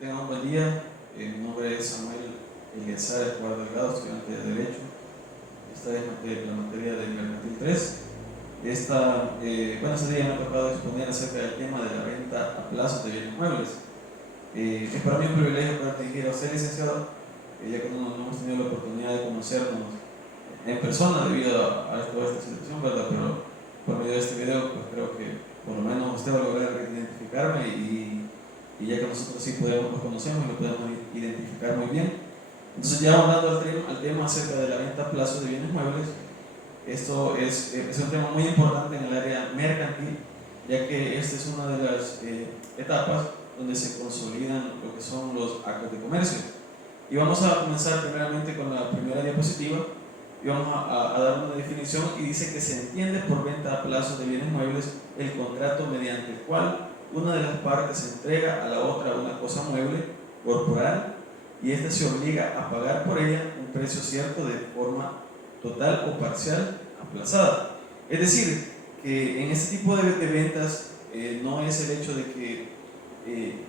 Tengan un buen día. Mi nombre es Samuel Eleazar Escobar Delgado, estudiante de Derecho. Esta es la materia de Mercantil 3. Ese día me ha tocado exponer acerca del tema de la venta a plazo de bienes muebles. Es para mí un privilegio poder dirigir a usted, licenciado, ya que no hemos tenido la oportunidad de conocernos en persona debido a toda esta situación, ¿verdad? Pero por medio de este video, pues creo que por lo menos usted va a lograr identificarme y ya que nosotros sí nos conocemos y lo podemos identificar muy bien. Entonces, ya hablando al tema acerca de la venta a plazo de bienes muebles, esto es un tema muy importante en el área mercantil, ya que esta es una de las etapas donde se consolidan lo que son los actos de comercio. Y vamos a comenzar primeramente con la primera diapositiva y vamos a dar una definición, y dice que se entiende por venta a plazo de bienes muebles el contrato mediante el cual una de las partes entrega a la otra una cosa mueble, corporal, y ésta se obliga a pagar por ella un precio cierto de forma total o parcial aplazada. Es decir, que en este tipo de ventas no es el hecho de que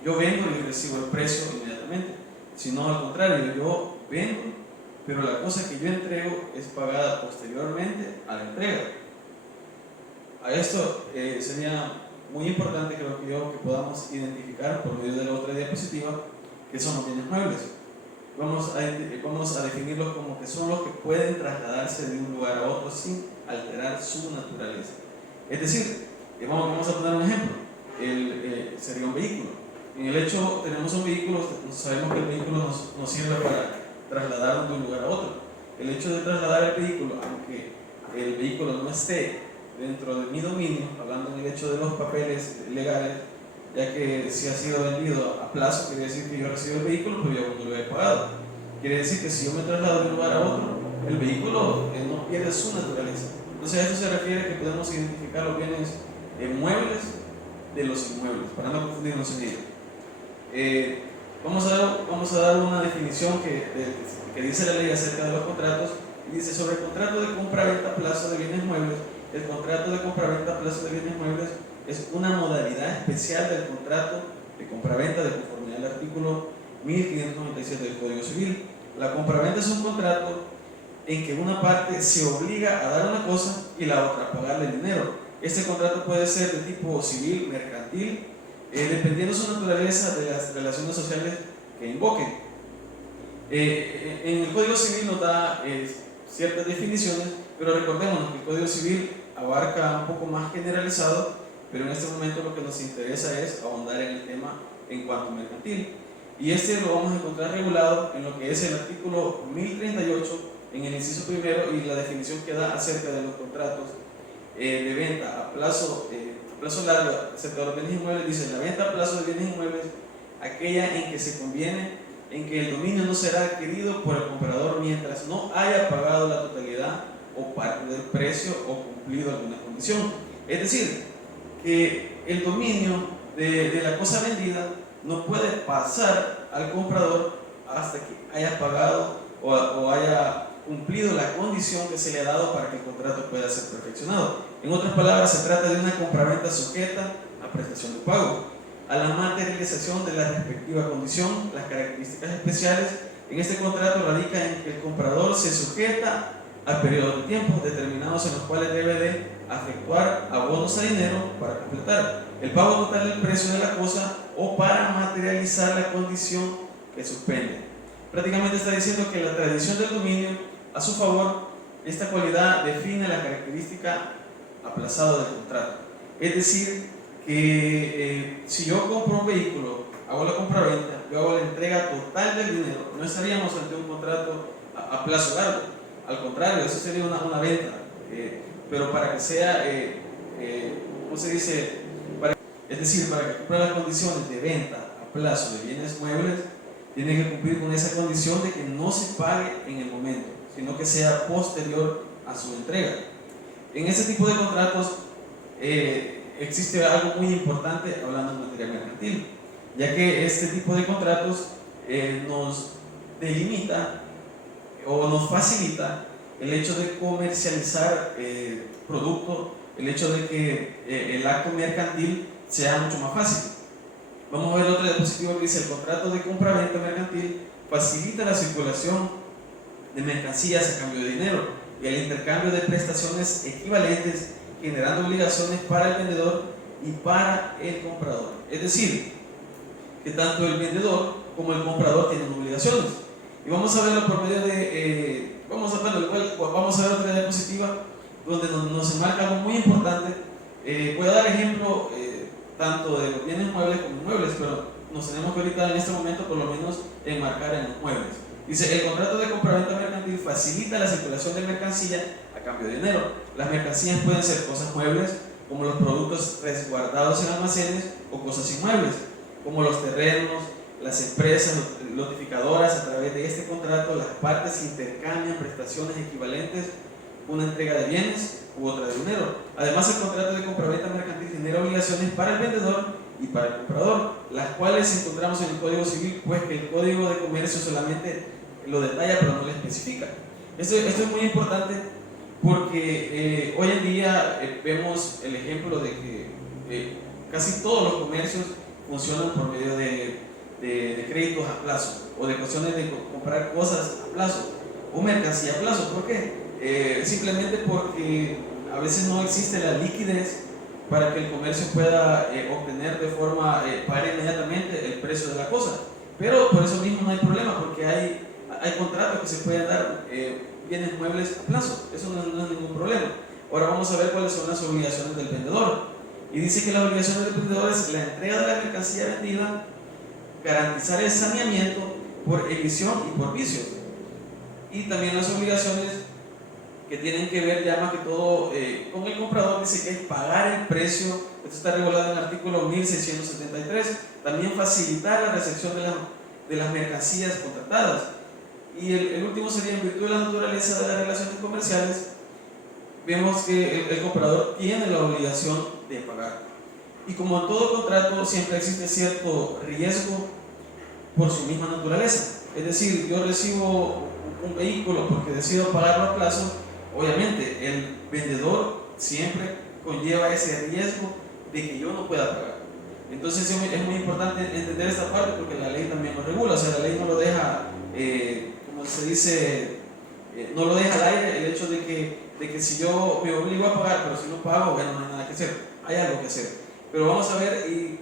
yo vendo y recibo el precio inmediatamente, sino al contrario, yo vendo, pero la cosa que yo entrego es pagada posteriormente a la entrega. A esto sería muy importante, creo que que podamos identificar por medio de la otra diapositiva qué son los bienes muebles. Vamos a definirlos como que son los que pueden trasladarse de un lugar a otro sin alterar su naturaleza. Es decir, vamos a poner un ejemplo, sería un vehículo. En el hecho, tenemos un vehículo, sabemos que el vehículo nos sirve para trasladarnos de un lugar a otro. El hecho de trasladar el vehículo, aunque el vehículo no esté dentro de mi dominio, hablando en el hecho de los papeles legales, ya que si ha sido vendido a plazo, quiere decir que yo recibo el vehículo, pero yo no lo he pagado. Quiere decir que si yo me traslado de un lugar a otro, el vehículo no pierde su naturaleza. Entonces a esto se refiere que podemos identificar los bienes muebles de los inmuebles, para no confundirnos en ello. Vamos a dar una definición que dice la ley acerca de los contratos, y dice: sobre el contrato de compra-venta a plazo de bienes muebles, el contrato de compra-venta a plazo de bienes muebles es una modalidad especial del contrato de compraventa de conformidad al artículo 1597 del Código Civil. La compraventa es un contrato en que una parte se obliga a dar una cosa y la otra a pagarle el dinero. Este contrato puede ser de tipo civil, mercantil, dependiendo de su naturaleza de las relaciones sociales que invoquen. En el Código Civil nos da ciertas definiciones, pero recordémonos que el Código Civil abarca un poco más generalizado, pero en este momento lo que nos interesa es ahondar en el tema en cuanto a mercantil. Y este lo vamos a encontrar regulado en lo que es el artículo 1038, en el inciso primero, y la definición que da acerca de los contratos de venta a plazo largo acerca de los bienes inmuebles. Dice: la venta a plazo de bienes inmuebles, aquella en que se conviene en que el dominio no será adquirido por el comprador mientras no haya pagado la totalidad o parte del precio o cumplido alguna condición. Es decir, que el dominio de la cosa vendida no puede pasar al comprador hasta que haya pagado o haya cumplido la condición que se le ha dado para que el contrato pueda ser perfeccionado. En otras palabras, se trata de una compraventa sujeta a prestación de pago, a la materialización de la respectiva condición. Las características especiales en este contrato radican en que el comprador se sujeta a periodos de tiempo determinados en los cuales debe de efectuar abonos a dinero para completar el pago total del precio de la cosa o para materializar la condición que suspende. Prácticamente está diciendo que la tradición del dominio a su favor, esta cualidad define la característica aplazado del contrato. Es decir, que si yo compro un vehículo, hago la compraventa, yo hago la entrega total del dinero, no estaríamos ante un contrato a plazo largo. Al contrario, eso sería una venta, pero para que sea, ¿cómo se dice? Es decir, para que cumpla las condiciones de venta a plazo de bienes muebles, tiene que cumplir con esa condición de que no se pague en el momento, sino que sea posterior a su entrega. En este tipo de contratos existe algo muy importante hablando en materia mercantil, ya que este tipo de contratos nos delimita o nos facilita el hecho de comercializar producto, el hecho de que el acto mercantil sea mucho más fácil. Vamos a ver otra diapositiva que dice: el contrato de compra-venta mercantil facilita la circulación de mercancías a cambio de dinero y el intercambio de prestaciones equivalentes, generando obligaciones para el vendedor y para el comprador. Es decir, que tanto el vendedor como el comprador tienen obligaciones. Y vamos a verlo por medio de, vamos a ver otra diapositiva donde nos enmarca algo muy importante. Voy a dar ejemplo tanto de los bienes muebles como inmuebles, pero nos tenemos que ahorita en este momento por lo menos enmarcar en los muebles. Dice: el contrato de compraventa mercantil facilita la circulación de mercancía a cambio de dinero. Las mercancías pueden ser cosas muebles, como los productos resguardados en almacenes, o cosas inmuebles, como los terrenos. Las empresas notificadoras, a través de este contrato, las partes intercambian prestaciones equivalentes, una entrega de bienes u otra de dinero. Además, el contrato de compraventa mercantil genera obligaciones para el vendedor y para el comprador, las cuales encontramos en el Código Civil, pues que el Código de Comercio solamente lo detalla pero no lo especifica. Esto es muy importante porque hoy en día vemos el ejemplo de que casi todos los comercios funcionan por medio de créditos a plazo, o de cuestiones de comprar cosas a plazo o mercancía a plazo. ¿Por qué? Simplemente porque a veces no existe la liquidez para que el comercio pueda obtener de forma, pagar inmediatamente el precio de la cosa. Pero por eso mismo no hay problema, porque hay contratos que se pueden dar bienes muebles a plazo. Eso no es ningún problema. Ahora vamos a ver cuáles son las obligaciones del vendedor. Y dice que las obligaciones del vendedor es la entrega de la mercancía vendida, garantizar el saneamiento por emisión y por vicio, y también las obligaciones que tienen que ver ya más que todo con el comprador. Dice que es pagar el precio. Esto está regulado en el artículo 1673. También facilitar la recepción de las mercancías contratadas. Y el último sería: en virtud de la naturaleza de las relaciones comerciales, vemos que el comprador tiene la obligación de pagar. Y como en todo contrato, siempre existe cierto riesgo por su misma naturaleza. Es decir, yo recibo un vehículo porque decido pagarlo a plazo. Obviamente, el vendedor siempre conlleva ese riesgo de que yo no pueda pagar. Entonces, es muy importante entender esta parte, porque la ley también lo regula. O sea, la ley no lo deja, como se dice, no lo deja al aire, el hecho de que si yo me obligo a pagar, pero si no pago, bueno, no hay nada que hacer. Hay algo que hacer. Pero vamos a ver, y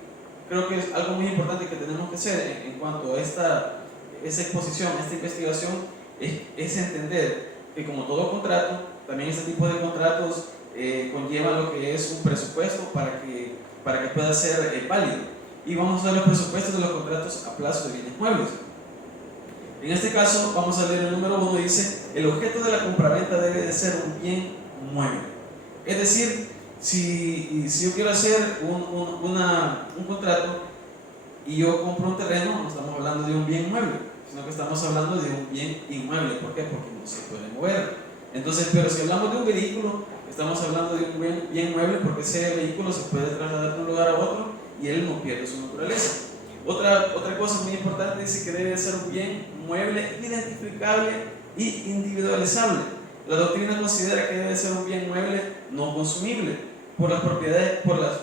creo que es algo muy importante que tenemos que hacer en cuanto a esa exposición, esta investigación, es entender que, como todo contrato, también este tipo de contratos conlleva lo que es un presupuesto para que pueda ser válido. Y vamos a ver los presupuestos de los contratos a plazo de bienes muebles. En este caso, vamos a leer el número 1. Dice: el objeto de la compraventa debe de ser un bien mueble. Es decir, si yo quiero hacer un contrato y yo compro un terreno, no estamos hablando de un bien mueble, sino que estamos hablando de un bien inmueble. ¿Por qué? Porque no se puede mover. Entonces, pero si hablamos de un vehículo, estamos hablando de un bien mueble, porque ese vehículo se puede trasladar de un lugar a otro y él no pierde su naturaleza. Otra cosa muy importante, dice que debe ser un bien mueble identificable y individualizable. La doctrina considera que debe ser un bien mueble no consumible por las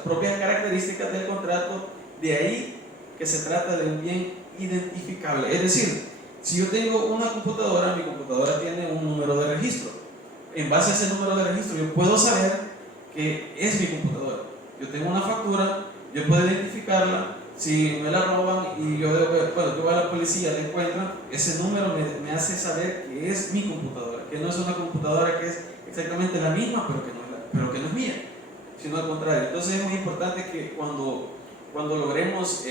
propias características del contrato. De ahí que se trata de un bien identificable. Es decir, si yo tengo una computadora, mi computadora tiene un número de registro. En base a ese número de registro, yo puedo saber que es mi computadora. Yo tengo una factura, yo puedo identificarla. Si me la roban y yo voy a la policía, la encuentran, ese número me hace saber que es mi computadora, que no es una computadora que es exactamente la misma, pero que no es mía, sino al contrario. Entonces es muy importante que cuando logremos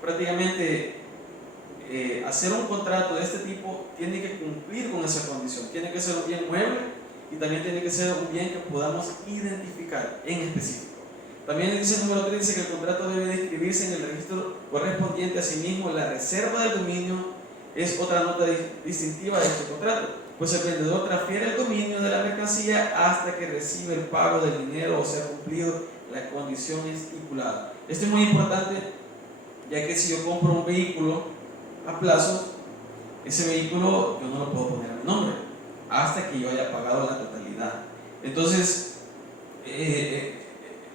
prácticamente hacer un contrato de este tipo, tiene que cumplir con esa condición. Tiene que ser un bien mueble y también tiene que ser un bien que podamos identificar en específico. También dice el número 3, dice que el contrato debe de inscribirse en el registro correspondiente. Asimismo, la reserva del dominio es otra nota distintiva de este contrato, pues el vendedor transfiere el dominio de la mercancía hasta que recibe el pago del dinero o sea cumplido la condición estipulada. Esto es muy importante, ya que si yo compro un vehículo a plazo, ese vehículo yo no lo puedo poner a mi nombre hasta que yo haya pagado la totalidad. Entonces,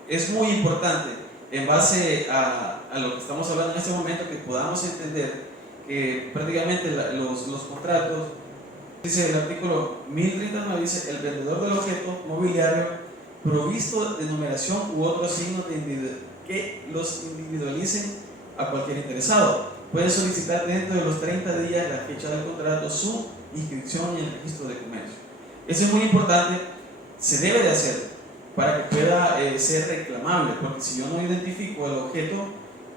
es muy importante en base a lo que estamos hablando en este momento, que podamos entender que prácticamente los contratos, dice el artículo 1039, dice: el vendedor del objeto mobiliario provisto de numeración u otros signos que los individualicen a cualquier interesado puede solicitar dentro de los 30 días la fecha del contrato su inscripción en el registro de comercio. Eso es muy importante, se debe de hacer para que pueda ser reclamable, porque si yo no identifico el objeto,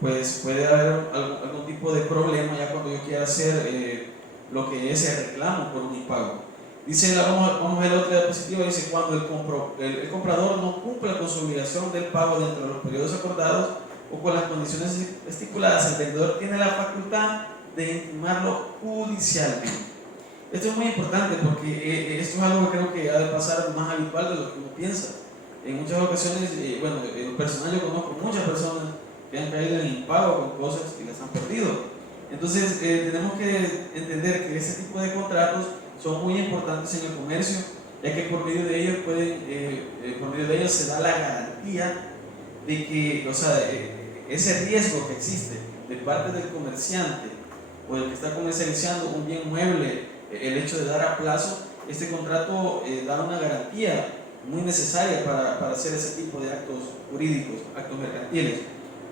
pues puede haber algún tipo de problema ya cuando yo quiera hacer lo que es el reclamo por un impago. Dice, vamos a ver otra diapositiva, dice: cuando el comprador no cumpla con su obligación del pago dentro de los periodos acordados o con las condiciones estipuladas, el vendedor tiene la facultad de intimarlo judicialmente. Esto es muy importante porque esto es algo que creo que ha de pasar más habitual de lo que uno piensa. En muchas ocasiones, bueno, en personal yo conozco muchas personas que han caído en impago con cosas y las han perdido. Entonces tenemos que entender que este tipo de contratos son muy importantes en el comercio, ya que por medio de ellos se da la garantía de que, o sea, ese riesgo que existe de parte del comerciante o del que está comercializando un bien mueble, el hecho de dar a plazo, este contrato da una garantía muy necesaria para hacer ese tipo de actos jurídicos, actos mercantiles.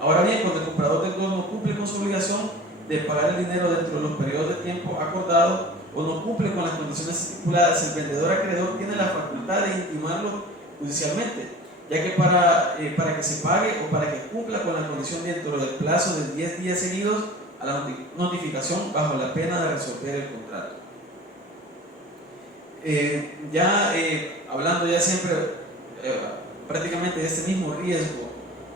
Ahora bien, cuando el comprador del bien no cumple con su obligación de pagar el dinero dentro de los periodos de tiempo acordados o no cumple con las condiciones estipuladas, el vendedor acreedor tiene la facultad de intimarlo judicialmente, ya que para que se pague o para que cumpla con la condición dentro del plazo de 10 días seguidos a la notificación bajo la pena de resolver el contrato. Hablando ya siempre prácticamente de este mismo riesgo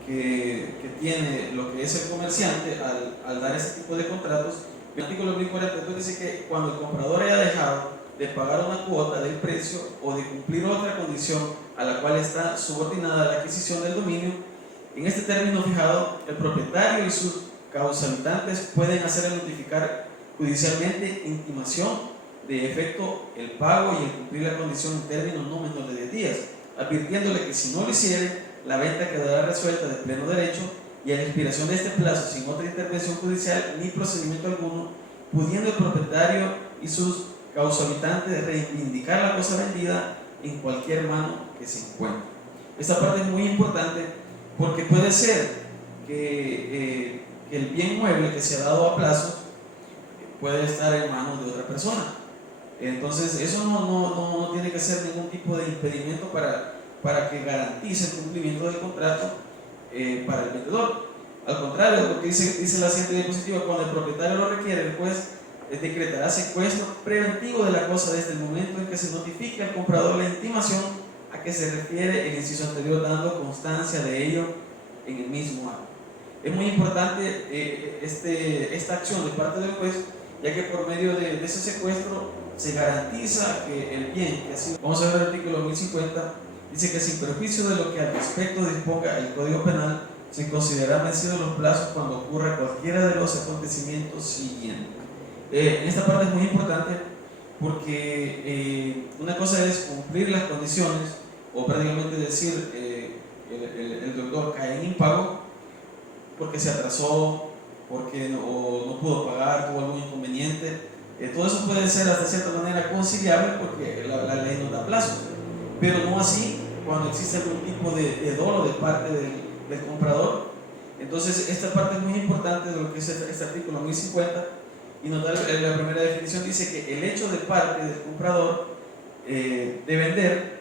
que tiene lo que es el comerciante al dar este tipo de contratos, el artículo 1042 dice que cuando el comprador haya dejado de pagar una cuota del precio o de cumplir otra condición a la cual está subordinada la adquisición del dominio, en este término fijado, el propietario y sus causalitantes pueden hacerle notificar judicialmente intimación de efecto el pago y el cumplir la condición en términos no menor de 10 días, advirtiéndole que si no lo hiciere, la venta quedará resuelta de pleno derecho y a la expiración de este plazo, sin otra intervención judicial ni procedimiento alguno, pudiendo el propietario y sus causalitantes reivindicar la cosa vendida en cualquier mano que se encuentre. Esta parte es muy importante porque puede ser que el bien mueble que se ha dado a plazo puede estar en manos de otra persona. Entonces eso no tiene que ser ningún tipo de impedimento para que garantice el cumplimiento del contrato para el vendedor. Al contrario, lo que dice la siguiente diapositiva: cuando el propietario lo requiere, el juez decretará secuestro preventivo de la cosa desde el momento en que se notifique al comprador la intimación a que se refiere el inciso anterior, dando constancia de ello en el mismo acto. Es muy importante esta acción de parte del juez, ya que por medio de ese secuestro se garantiza que el bien que ha sido. Vamos a ver el artículo 1050, dice que sin perjuicio de lo que al respecto disponga el Código Penal, se considerarán vencidos los plazos cuando ocurra cualquiera de los acontecimientos siguientes. En esta parte es muy importante porque una cosa es cumplir las condiciones o prácticamente decir el deudor cae en impago porque se atrasó, porque no pudo pagar, tuvo algún inconveniente. Todo eso puede ser hasta cierta manera conciliable porque la ley nos da plazo, pero no así cuando existe algún tipo de dolo de parte del comprador. Entonces esta parte es muy importante de lo que es este artículo 1050, y nos da la primera definición. Dice que el hecho de parte del comprador de vender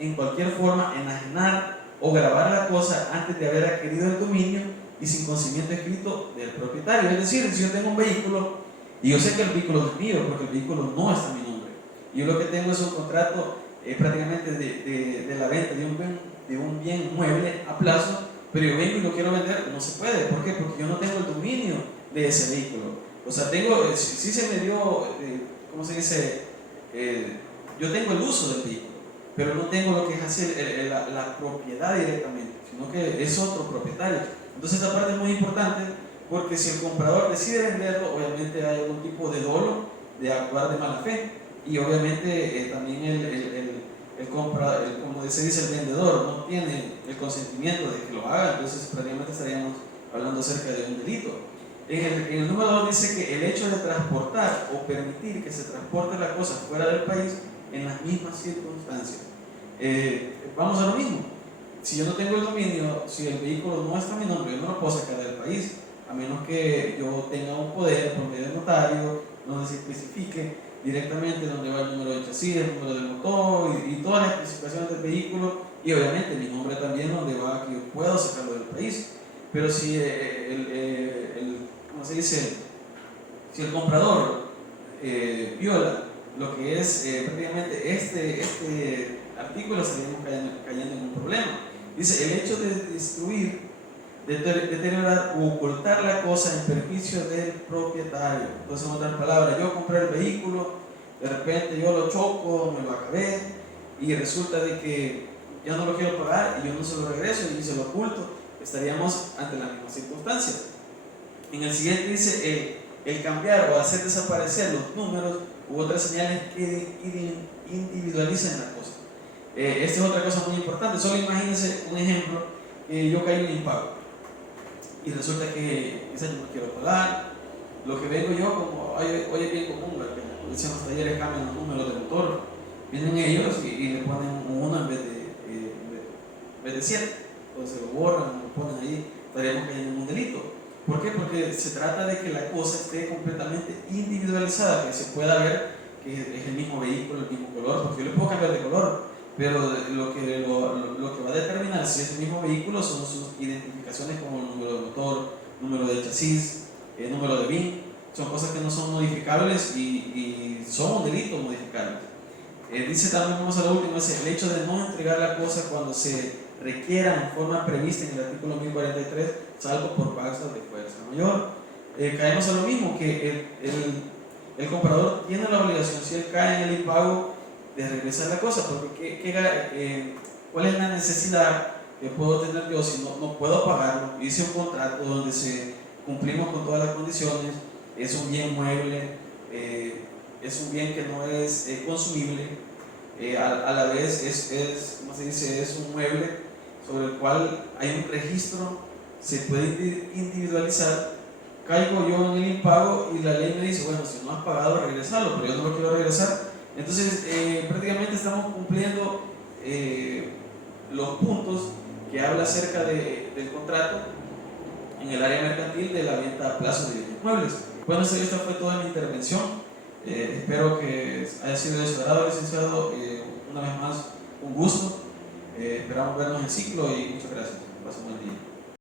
en cualquier forma, enajenar o grabar la cosa antes de haber adquirido el dominio y sin conocimiento escrito del propietario. Es decir, si yo tengo un vehículo y yo sé que el vehículo es mío porque el vehículo no está a mi nombre, y yo lo que tengo es un contrato prácticamente de la venta de un bien mueble a plazo, pero yo vengo y lo quiero vender, no se puede. ¿Por qué? Porque yo no tengo el dominio de ese vehículo. O sea, sí se me dio, ¿cómo se dice? Yo tengo el uso del vehículo, pero no tengo lo que es así, la propiedad directamente, sino que es otro propietario. Entonces esta parte es muy importante porque si el comprador decide venderlo, obviamente hay algún tipo de dolo, de actuar de mala fe, y obviamente también como se dice, el vendedor no tiene el consentimiento de que lo haga, entonces prácticamente estaríamos hablando acerca de un delito. En el número 2 dice que el hecho de transportar o permitir que se transporte la cosa fuera del país en las mismas circunstancias. Vamos a lo mismo. Si yo no tengo el dominio, si el vehículo no está a mi nombre, yo no lo puedo sacar del país, a menos que yo tenga un poder por medio del notario, donde se especifique directamente dónde va el número de chasis, el número del motor y todas las especificaciones del vehículo, y obviamente mi nombre también, donde va que yo puedo sacarlo del país. Pero si ¿cómo se dice? Si el comprador viola lo que es prácticamente este artículo, estaríamos cayendo en un problema. Dice, el hecho de destruir, deteriorar o ocultar la cosa en perjuicio del propietario. Entonces, en otras palabras, yo compré el vehículo, de repente yo lo choco, me lo acabé, y resulta de que yo no lo quiero pagar y yo no se lo regreso y se lo oculto, estaríamos ante la misma circunstancia. En el siguiente dice, el cambiar o hacer desaparecer los números u otras señales que individualicen la cosa. Esta es otra cosa muy importante. Solo imagínense un ejemplo: yo caí en impago y resulta que quizás yo no quiero pagar. Lo que vengo yo, como hoy es bien común, que en los talleres cambian los números de motor, vienen ellos y le ponen un 1 en vez de 7, entonces lo borran, lo ponen ahí, estaríamos cayendo en un delito. ¿Por qué? Porque se trata de que la cosa esté completamente individualizada, que se pueda ver que es el mismo vehículo, el mismo color, porque yo le puedo cambiar de color, pero lo que va a determinar si es el mismo vehículo son sus identificaciones, como el número de motor, número de chasis, número de VIN. Son cosas que no son modificables y son un delito modificables. Dice también, vamos a lo último, es el hecho de no entregar la cosa cuando se requiera en forma prevista en el artículo 1043, salvo por causas de fuerza mayor. Caemos a lo mismo, que el comprador tiene la obligación, si él cae en el impago, de regresar la cosa, porque ¿cuál es la necesidad que puedo tener yo si no puedo pagarlo? Hice un contrato donde cumplimos con todas las condiciones, es un bien mueble, es un bien que no es consumible, a la vez ¿cómo se dice? Es un mueble sobre el cual hay un registro, se puede individualizar. Caigo yo en el impago y la ley me dice, bueno, si no has pagado, regresalo, pero yo no lo quiero regresar. Entonces, prácticamente estamos cumpliendo los puntos que habla acerca del contrato en el área mercantil de la venta a plazo de bienes muebles. Bueno, esta fue toda mi intervención. Espero que haya sido de su agrado, licenciado. Una vez más, un gusto. Esperamos vernos en ciclo y muchas gracias.